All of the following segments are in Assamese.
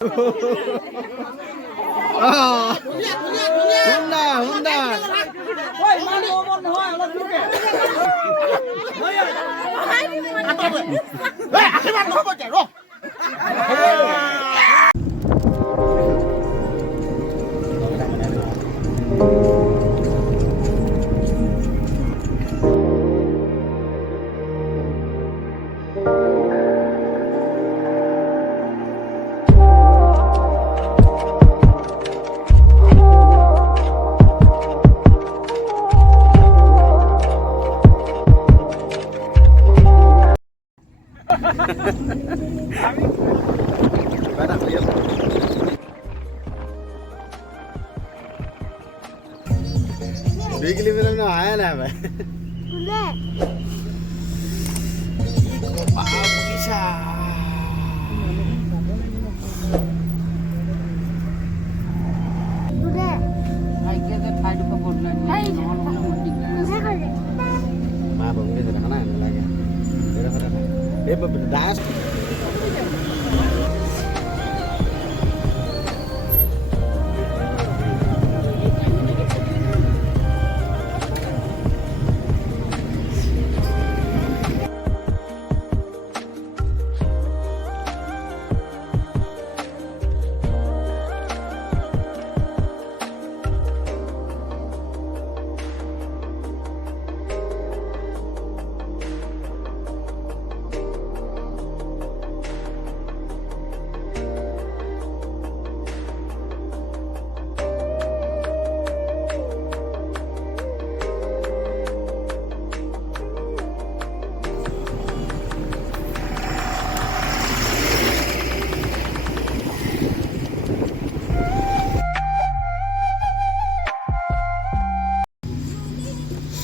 Honda. Oi, mano, omon নহয় অলপ দুকে। আশীৰ্বাদ নহব কে ৰ। Dua kilometer no ayah lah, Pak. Boleh. Bisa. Boleh. Ma bông cái gì đó này là cái. Đây là đá.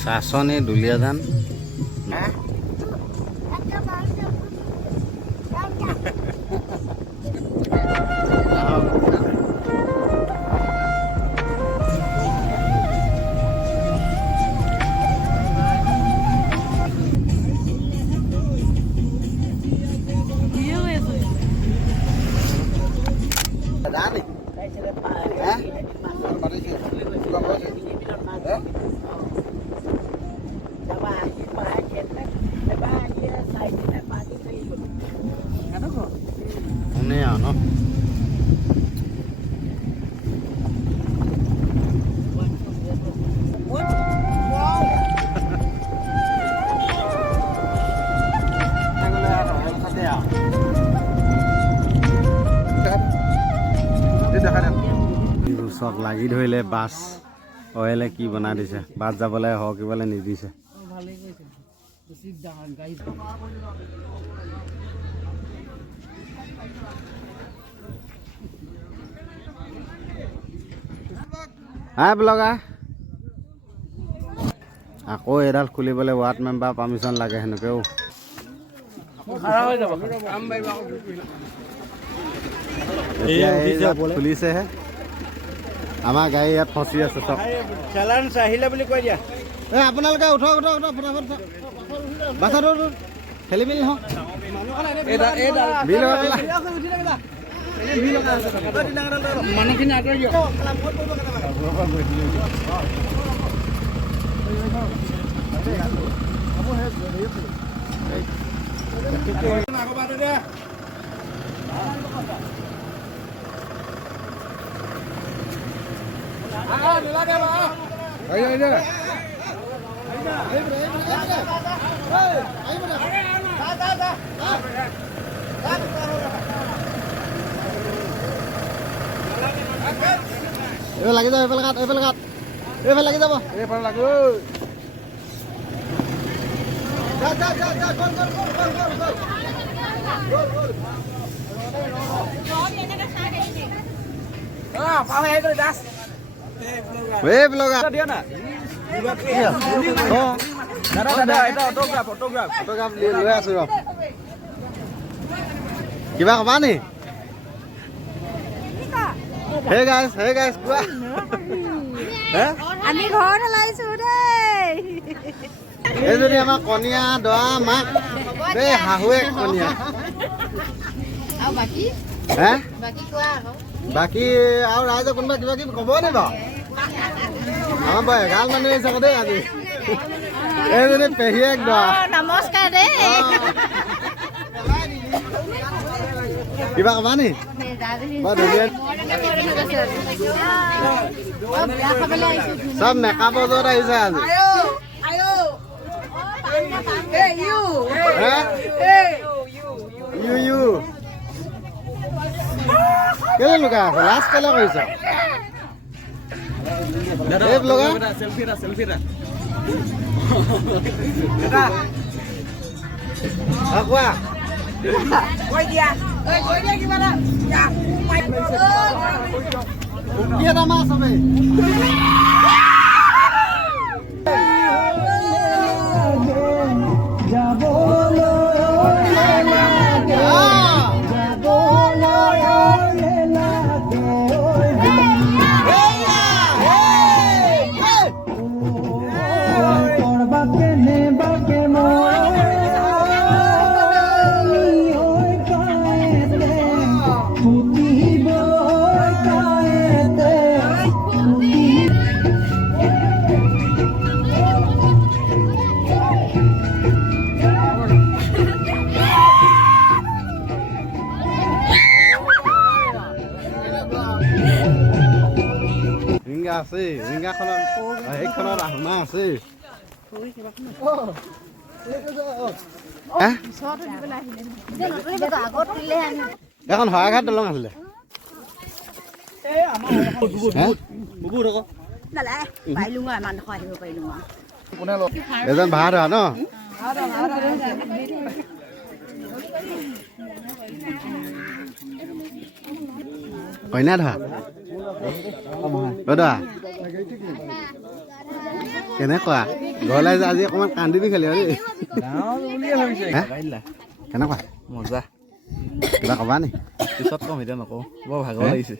Sasone dulia dan ini ya no. Rusok lagi ধৰিলে বাছ অইলে কি বনাই দিছে বাছ যাবলৈ হকিবলৈ নিদিছে হাই ব্লগাৰ আকৌ এডাল খুলিবলৈ ৱাৰ্ড মেম্বাৰ পাৰ্মিশ্যন লাগে হেনেকেও খুলিছেহে আমাৰ গাড়ী ইয়াত ফচি আছে চব চালান চাহিলে বুলি কৈ দিয়া এই আপোনালোকে উঠক ফটাফট বাছাটো খেলি মেলি হওক মানুহখিনি আঁতৰি দিয়ক লাগি যাব এইফালে কাট লাগি যাব এইফালে লাগ ব্লগাৰ দিয়া না দাদা এটা অটোগ্ৰাফ লৈ আছো ৰ কিবা কবা নি হে গাইছ কোৱা আমি ঘৰত লাইছো দেই এইজনী আমাৰ কনিয়া দৰা মাক দেই শাহুৱেক কনিয়া আৰু বাকি হে বাকী কোৱা আকৌ বাকী আৰু ৰাইজে কোনোবা কিবা কিবি ক'ব নি বাৰু আমাৰ বাৰু এগাল মানুহ আহিছে আকৌ দেই আজি এইজনী পেহীয়েক দৰা নমস্কাৰ দেই কিবা ক'বা নি বৰ ধুনীয়া চব মেকআপৰ য'ত আহিছে আজি ইউ কেলে লুকাই আছে লাজ কেলে কৰিছ এই লগা সেলফি এটা কোৱা কি এটা মাছ হবে ৰিংগা আছে ৰিংগাখনত সেইখনত আহোমা আছে এখন শৰাইঘাট দলং আছিলে এজন ভাড়া ধৰা ন কইনা ধৰা দাদা কেনেকুৱা ঘৰলৈ আজি অকণমান কান্দিবি খালি দেই কেনেকুৱা মজা কিবা ক'বা নি পিছত কম এতিয়া নকওঁ বৰ ভাগৰ লাগিছে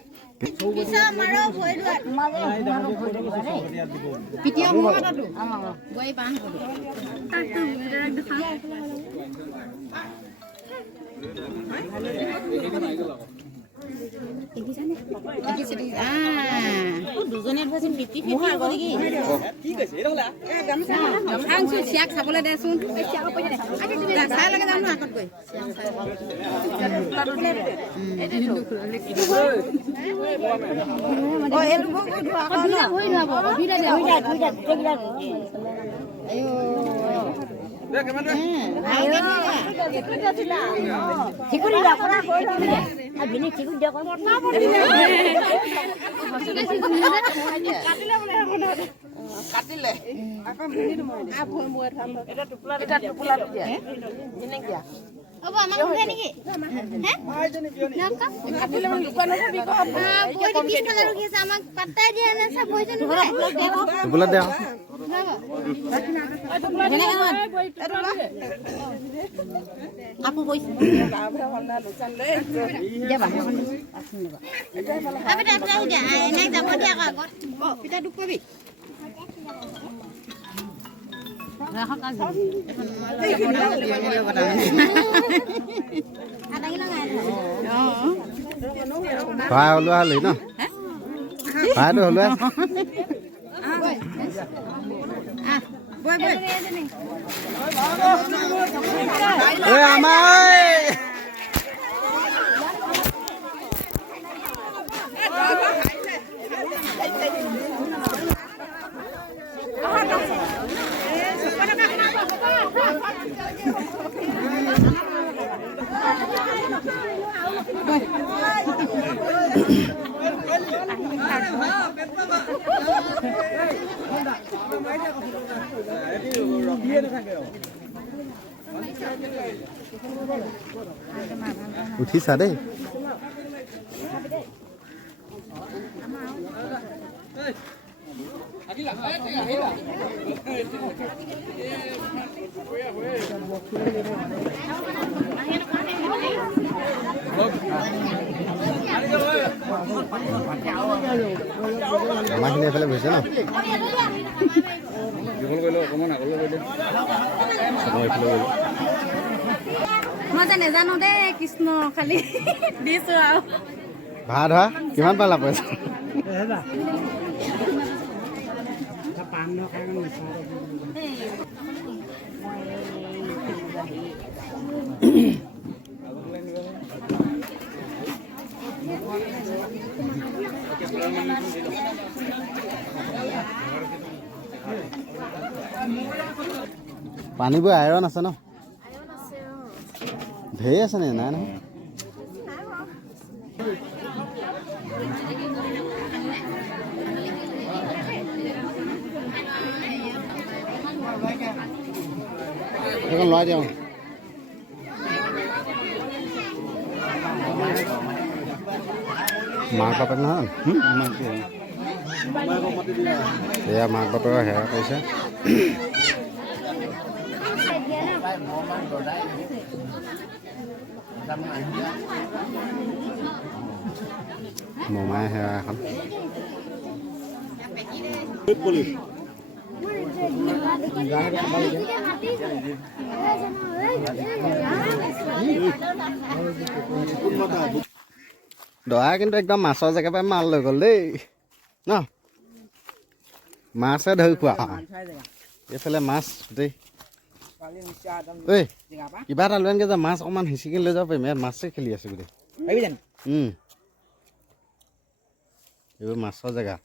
দুজনে চিয়াক চাবলৈ দেচোন চাই লাগে যাম ন আগত গৈ কাটিলে ভাই ওলোৱা হ'লি ন ভাইটো ওলোৱা আমাৰ উঠিছা দেই আমাৰখিনি এফালে গৈছে ন দীঘল কৰিলে অকণমান আগলৈ গৈ দে এইফালে গ'লো মই যে নেজানো দেই কৃষ্ণ খালি দিছো আৰু ভাত হা কিমান পালা পইচা পানীবোৰ আইৰণ আছে ন ঢেৰ আছে নে নাই নহয় এখন লৰাই দিওঁ মাক বাপেক নহয় এয়া মাক বাপেকৰ সেৱা কৰিছে মমাই সেৱা এখন দৰা কিন্তু একদম মাছৰ জেগাৰ পৰা মাল লৈ গ'ল দেই ন মাছে ধৰি খোৱা এইফালে মাছ দেই ঐ কিবা এটা লৈ আনকে যে মাছ অকণমান সিঁচিকি লৈ যাব পাৰিম ইয়াত মাছে খেলি আছে গোটেই এইবোৰ মাছৰ জেগা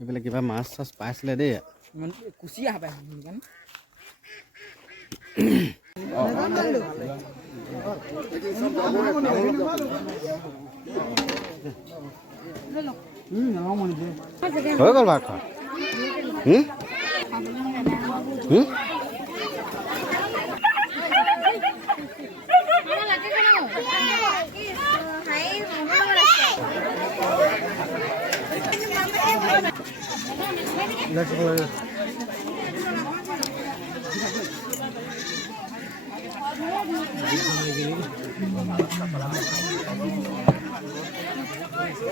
এইফালে কিবা মাছ চাছ পাইছিলে দেই কুচিয়া পাই হৈ গ'ল ভাত খোৱা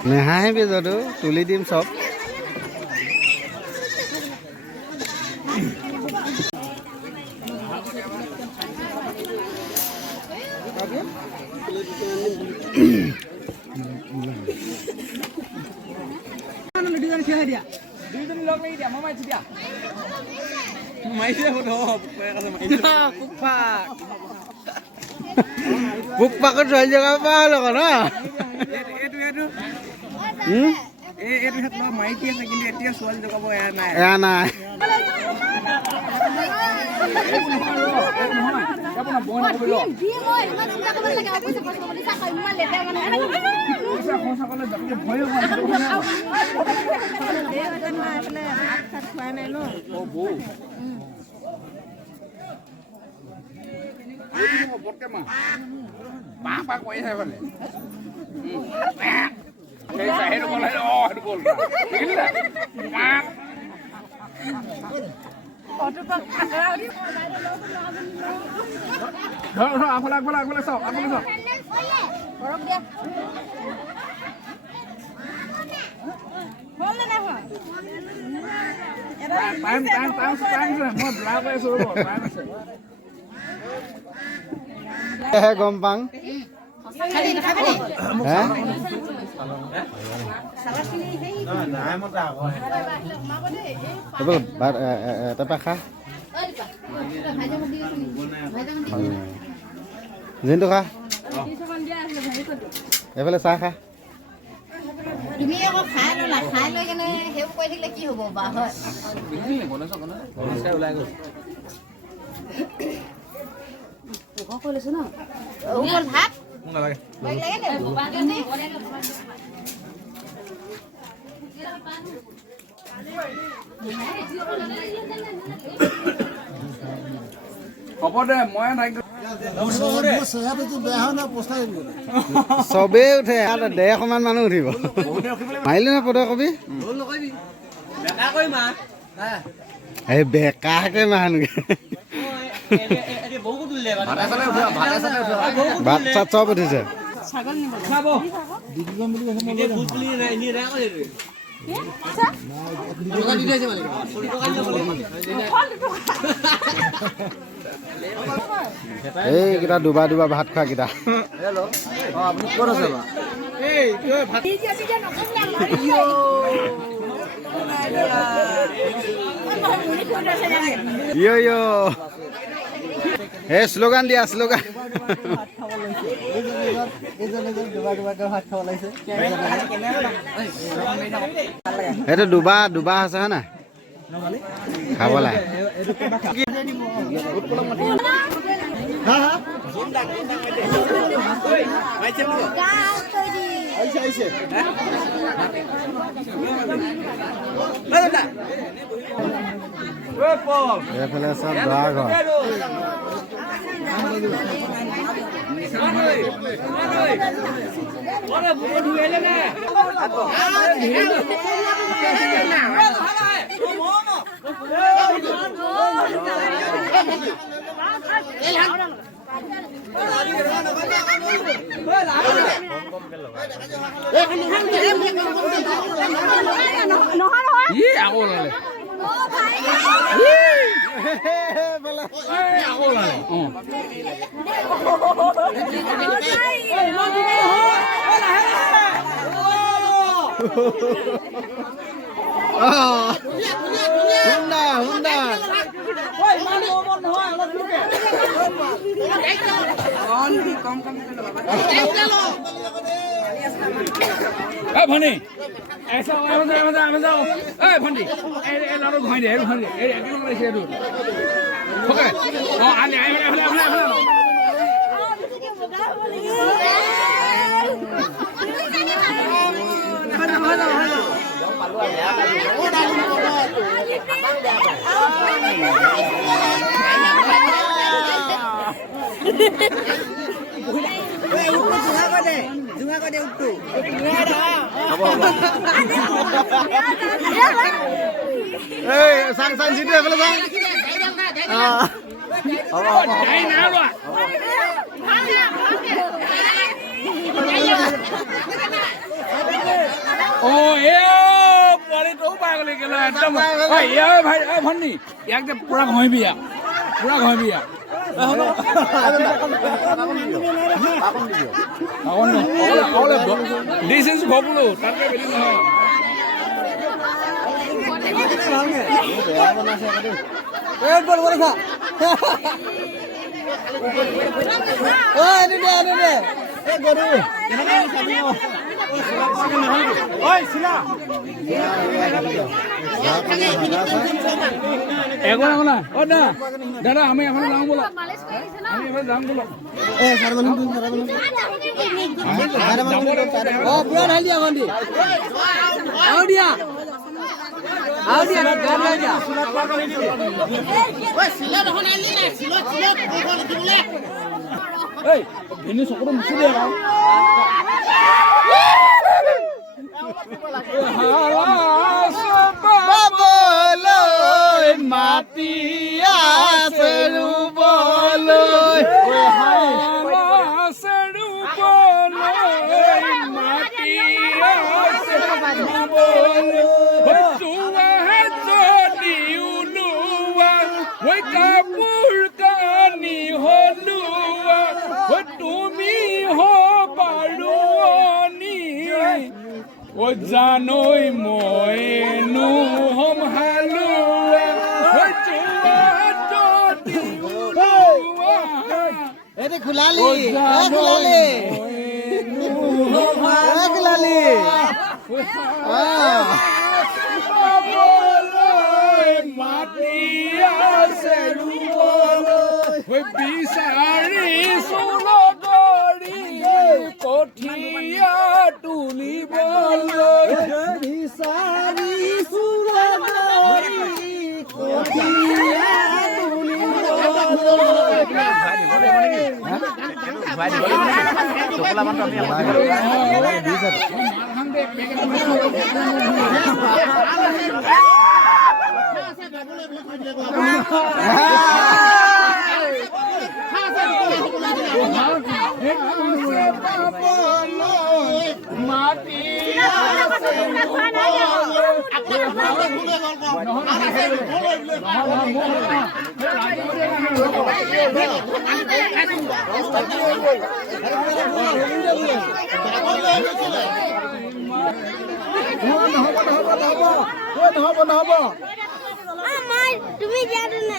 নেহাঁহিবি যদিও তুলি দিম চব বুক পাকত ধৰি জেগা পাই লগত ন মাইকী আছে কিন্তু এতিয়া ছোৱালী জগাব এয়া নাই এয়া নাই গম পাং তাৰপৰা খা জিন্তু খা এইফালে চাহ খা তুমি আকৌ খাই ল'লা খাই লৈ কেনে সেইবোৰ কৈ থাকিলে কি হ'ব বা হয় কৈ লৈছো ন ভাত নালাগে হ'ব দে মই চবেই উঠে 150 মান মানুহ উঠিব মাৰিলি নহয় পদৰ কবি এই বেকাকে মাৰনগে ভাত চাত চব উঠিছে এইকেইটা দুবা দুবা ভাত খোৱা কেইটা আপুনি ক'ত আছে বা এই শ্লোগান দিয়া শ্লোগান এইটো দুবা দুবা আছে হয় না খাব লাগে এইফালে চব দৰা ঘৰ হুন্দা হুন্দা ভনী ভণ্টি এই ল'ৰাটো ঘঁহি দিয়ে ঘঁহি দিয়ে এই এইটো অঁ আনি এই sang sang situ ya, Bang. Oh, পোৱালি তো পাগলি গেল একদম ভাই ভন্নি ইয়াক যে পুৰা ঘঁহিবি ইয়াক পুৰা ঘঁহিবি ইয়াক দিছ ইজ ভবুলো তাতকে বেছি নহয় দাদা আমি এখন যাওঁ বলো আমি এবাৰ যাম বলো পুৰা ঢালি দিয়া ভণ্টি আৰু দিয়া ভিনি চকুটো মুচি দিয়ে মাটি আছে ৰুবলৈ মাটি আছে যদি ওলোৱা কাপোৰ কানি হলোৱা তুমি হবাৰুৱনি জানৈ মইনো হম হালোৱা এটি খুলালি খুলালি খুলালি মাটি আছে বিচাৰি চুলগৰি কঠীয়া তুলিবলৈ বিচাৰি চুলগৰি কঠীয়া মাটি তুমি দিয়া না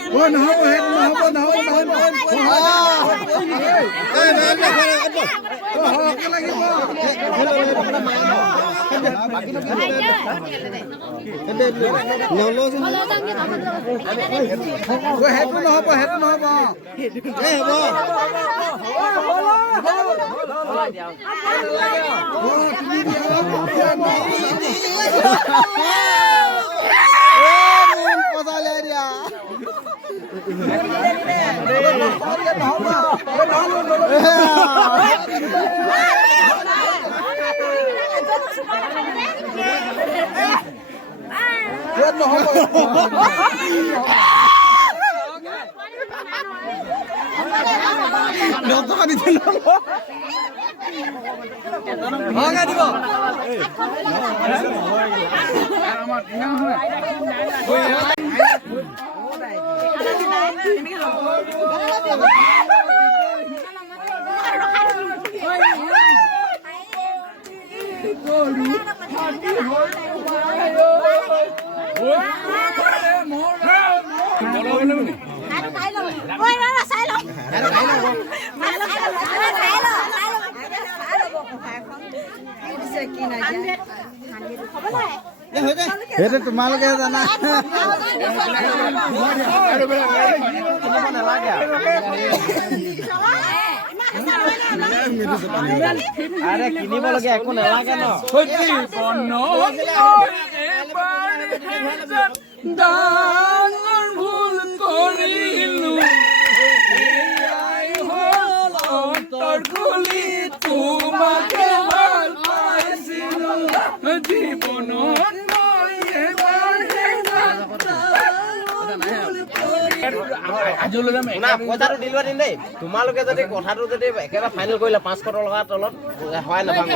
সেইটো তোমালোকে জানা আৰে কিনিবলগীয়া একো নালাগে ন ডাঙৰ ভুল কৰিলো অন্তৰ খুলি তোমাকে ভাল পাইছিলো জীৱনত পইচাটো দিলোৱা দিন দেই তোমালোকে যদি কথাটো যদি একেবাৰে ফাইনেল কৰিলে 500 টকাৰ তলত হয় নাপাম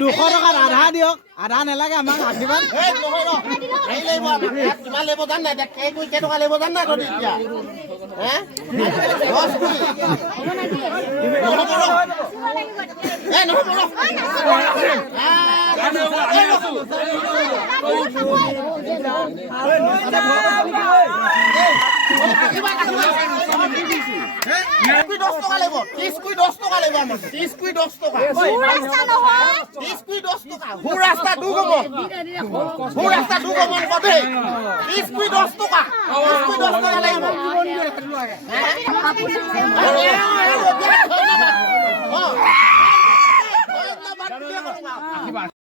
দুশ টকাত আধা দিয়ক আধা নালাগে আমাক আশীৰ্বাদ আশীৰ্বাদ